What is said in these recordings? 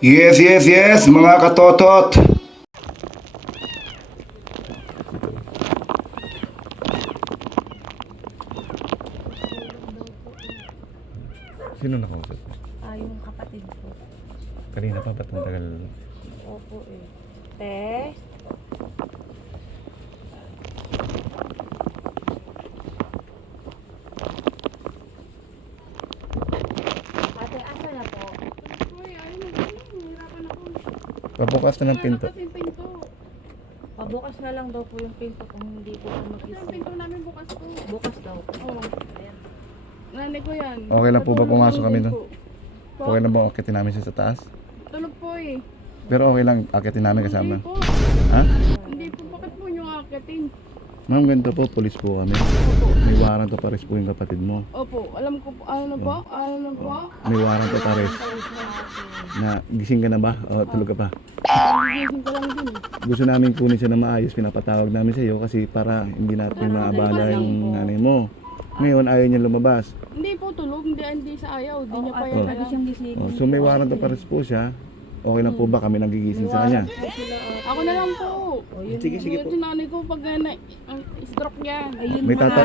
Yes, yes, yes, mga katotot. Sino nakausap mo? Yung kapatid ko. Kanina pa ba't ang tagal? Opo eh. Te? Ate, asa na po? Uy, ayun na din. Hirapan ako. Pabukas na ng pinto. Kasi yung pinto. Pabukas na lang daw po yung pinto kung hindi po Yung mag-isip. pinto namin bukas po. Bukas daw. Oo. Nanay ko yan. Okay lang po ba pumasok kami doon? Po? Okay lang ba akitin namin siya sa taas? Tulog po eh. Pero okay lang akitin namin kasama. Hindi po. Ha? Hindi po. Bakit po yung akitin? Ma'am, ganito po, pulis po kami. May warrant to pares po yung kapatid mo. Opo. Alam ko po. Ano po? Ano po? May warrant to pares. Na gising ka na ba? O tulog ka pa? Gising ko lang din eh. Gusto namin kunin siya na maayos, pinapatawag namin sa iyo kasi para hindi natin maabala yung nanay mo. Ngayon ayaw niya lumabas. Hindi po tulog. Hindi sa ayaw. Hindi niya pa At yan. lagi siyang gising. Oh, so may warrant to pares po siya. Okay lang po ba kami nagigising sa kanya? Ako na lang po. Sige, sige po. Yung nanay ko pag stroke niya. Ayun,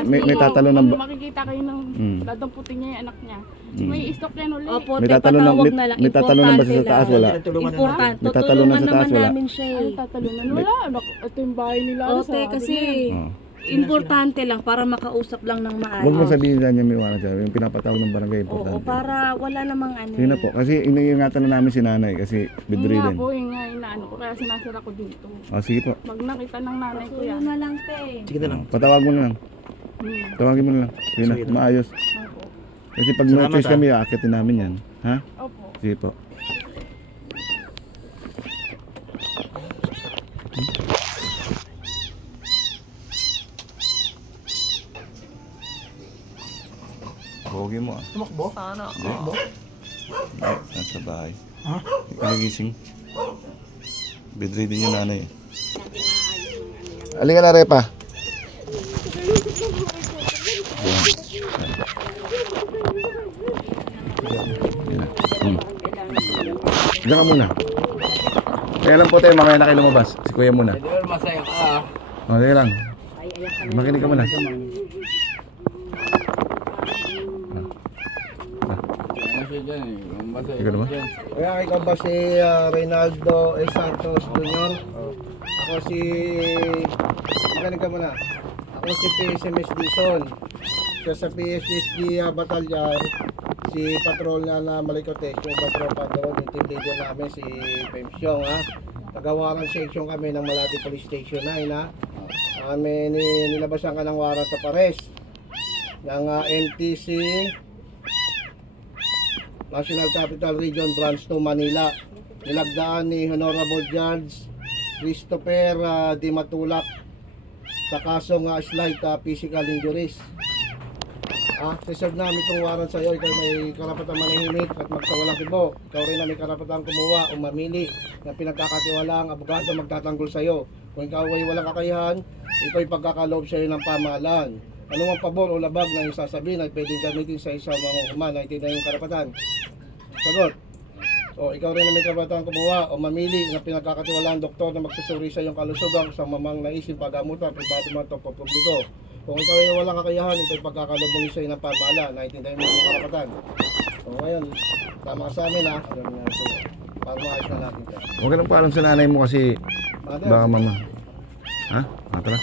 May tatalo ng Makikita kayo ng ladang puti niya yung anak niya. May stroke yan ulit. Opo, May te, tatalo ng patawag na lang. may tatalo ng ba siya sa taas wala? Importante. May tatalo na Tutulungan sa taas, naman wala? namin siya Ay, eh. tatalungan. Wala. Ito yung bahay nila. O, sa te, kasi Oh. importante lang para makausap lang ng maayos. Huwag mo sabihin sa niya may warrant siya. Yung pinapatawag ng barangay Oo, importante. para wala namang ano. Sige na po. Kasi iniingatan na namin si nanay kasi Yun nga bedridden. po, yung nga inaano ko. Kaya sinasara ko dito. Oh, sige po. Pag nakita ng nanay ko Tuloy yan. na lang, te. Sige na lang. Patawag mo na lang. Tawagin mo na lang. Sige na, maayos. Opo. Kasi pag no choice kami, aakitin namin yan. Ha? Opo. Sige po. Bogi mo ah. Tumakbo? Tumakbo? Ay, nasa bahay. Ha? Nagising. Bedridden yung nanay. Alin ka na, Repa? Yan na. Diyan ka muna. Kaya lang po tayo, mamaya na kayo lumabas. Si Kuya muna. Masaya ka. O, sige lang. Makinig ka muna. Ikaw naman? Kaya ikaw ba si Reynaldo E. Santos Jr.? Ako si... Makinig ka muna. Ako si PSMS Dison. Siya sa PSSG Batalyan. Si patrol na Malikotes. Yung patropa doon. Yung team leader namin si Pemsyong ha. Tagawaran section kami ng Malati Police Station 9 ha. Nilabasan ka ng warrant of arrest ng MTC National Capital Region Branch 2 Manila. Nilagdaan ni Honorable Judge Christopher Di Matulak sa kasong slight physical injuries. Reserve namin itong warrant sa iyo. Ikaw may karapatang manahimik at magsawalang kibo. Ikaw rin na may karapatang kumuha o mamili ng pinagkakatiwalaang abogado magtatanggol sa iyo. Kung ikaw ay walang kakayahan, ito ay pagkakaloob sa iyo ng pamahalaan. Anumang pabor o labag na isasabihin ay pwedeng gamitin sa isang mangungkuman na itinay yung karapatan. Sagot. O ikaw rin na may karapatang kumuha o mamili ng pinagkakatiwalaan doktor na magsusuri sa iyong kalusugan sa mamang naisip pagamutan, pribado man ito publiko. Kung ikaw ay walang kakayahan, ito ay pagkakalubong sa iyo ng pamahalaan na itinay mo yung karapatan. O ngayon, tama ka sa amin ha. Para maayos na natin ito. Huwag ka nang paalam sa nanay mo kasi Mother, baka mama. Ha? Tara.